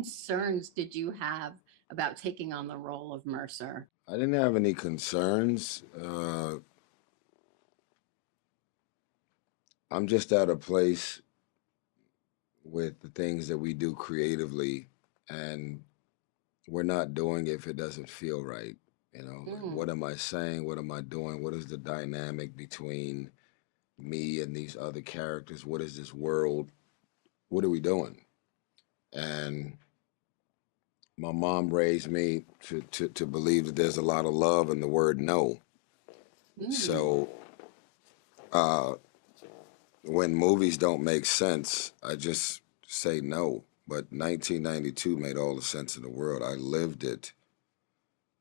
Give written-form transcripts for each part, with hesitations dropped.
concerns did you have about taking on the role of Mercer? I didn't have any concerns. I'm just at a place with the things that we do creatively, and we're not doing it if it doesn't feel right. You know, like, Mm, what am I saying? What am I doing? What is the dynamic between me and these other characters? What is this world? What are we doing? And my mom raised me to believe that there's a lot of love in the word no. mm, So uh, when movies don't make sense, I just say no. But 1992 made all the sense in the world. I lived it.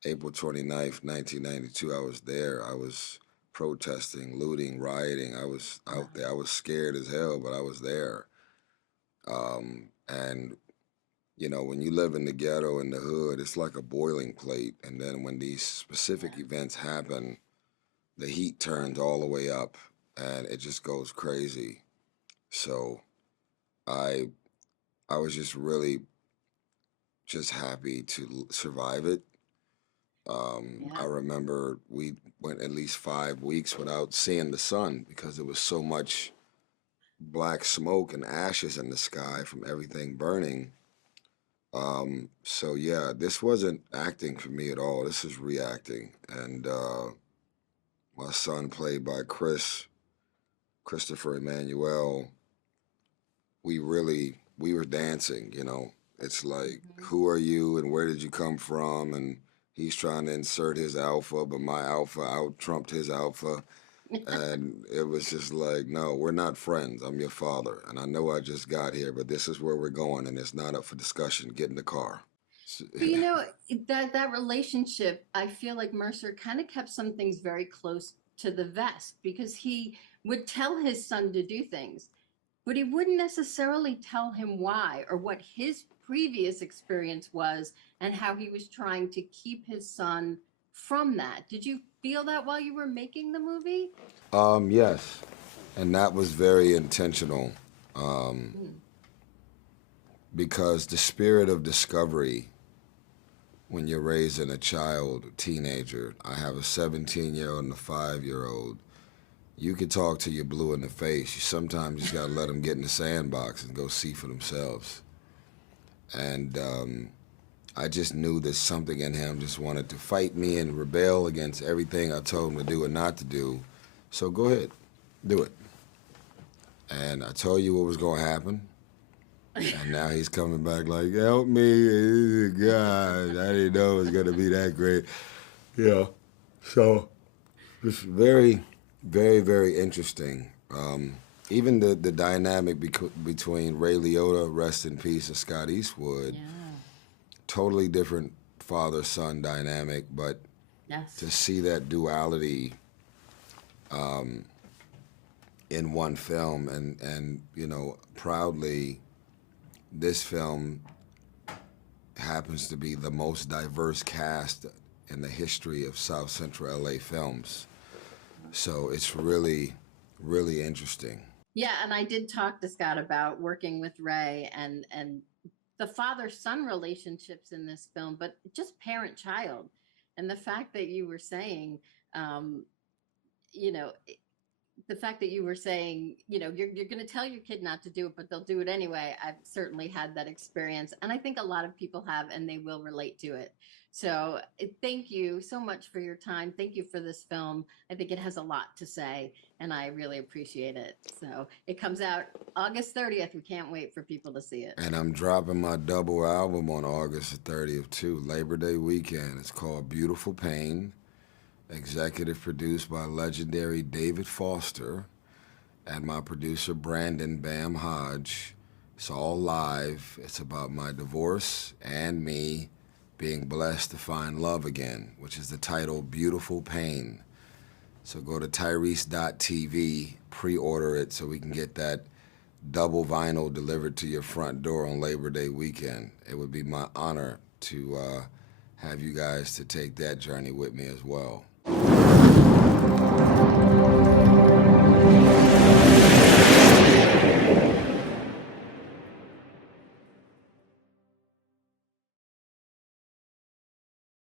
April 29th, 1992, I was there. I was protesting, looting, rioting. I was wow. out there. I was scared as hell, but I was there. And you know, when you live in the ghetto in the hood, it's like a boiling plate. And then when these specific Yeah. events happen, the heat turns all the way up and it just goes crazy. So I I was just really just happy to survive it. I Yeah. remember we went at least 5 weeks without seeing the sun because there was so much black smoke and ashes in the sky from everything burning. So yeah, this wasn't acting for me at all. This is reacting. And my son, played by Christopher Emmanuel, we were dancing, you know. It's like, Hmm. who are you and where did you come from? And he's trying to insert his alpha, but my alpha out trumped his alpha. And it was just like, no, we're not friends. I'm your father. And I know I just got here, but this is where we're going and it's not up for discussion. Get in the car. But that relationship, I feel like Mercer kind of kept some things very close to the vest because he would tell his son to do things, but he wouldn't necessarily tell him why or what his previous experience was and how he was trying to keep his son from that. Did you feel that while you were making the movie? Yes. And that was very intentional Mm, because the spirit of discovery when you're raising a child, a teenager, I have a 17-year-old and a 5-year-old. You can talk till you're blue in the face. You sometimes just gotta let them get in the sandbox and go see for themselves. And I just knew that something in him just wanted to fight me and rebel against everything I told him to do and not to do. So go ahead, do it. And I told you what was gonna happen. And now he's coming back like, help me, God, I didn't know it was gonna be that great. Yeah. So it's very, very, very interesting. Even the dynamic between Ray Liotta, rest in peace, and Scott Eastwood, yeah. totally different father-son dynamic, but Yes. to see that duality in one film and you know, proudly, this film happens to be the most diverse cast in the history of South Central LA films. So it's really, really interesting. Yeah, and I did talk to Scott about working with Ray and the father-son relationships in this film, but just parent-child. And the fact that you were saying, um, you know, the fact that you were saying, you're going to tell your kid not to do it, but they'll do it anyway. I've certainly had that experience. And I think a lot of people have, and they will relate to it. So thank you so much for your time. Thank you for this film. I think it has a lot to say, and I really appreciate it. So it comes out August 30th. We can't wait for people to see it. And I'm dropping my double album on August the 30th too, Labor Day weekend. It's called Beautiful Pain, executive produced by legendary David Foster and my producer Brandon Bam Hodge. It's all live. It's about my divorce and me being blessed to find love again, which is the title Beautiful Pain. So go to Tyrese.tv, pre-order it so we can get that double vinyl delivered to your front door on Labor Day weekend. It would be my honor to have you guys to take that journey with me as well.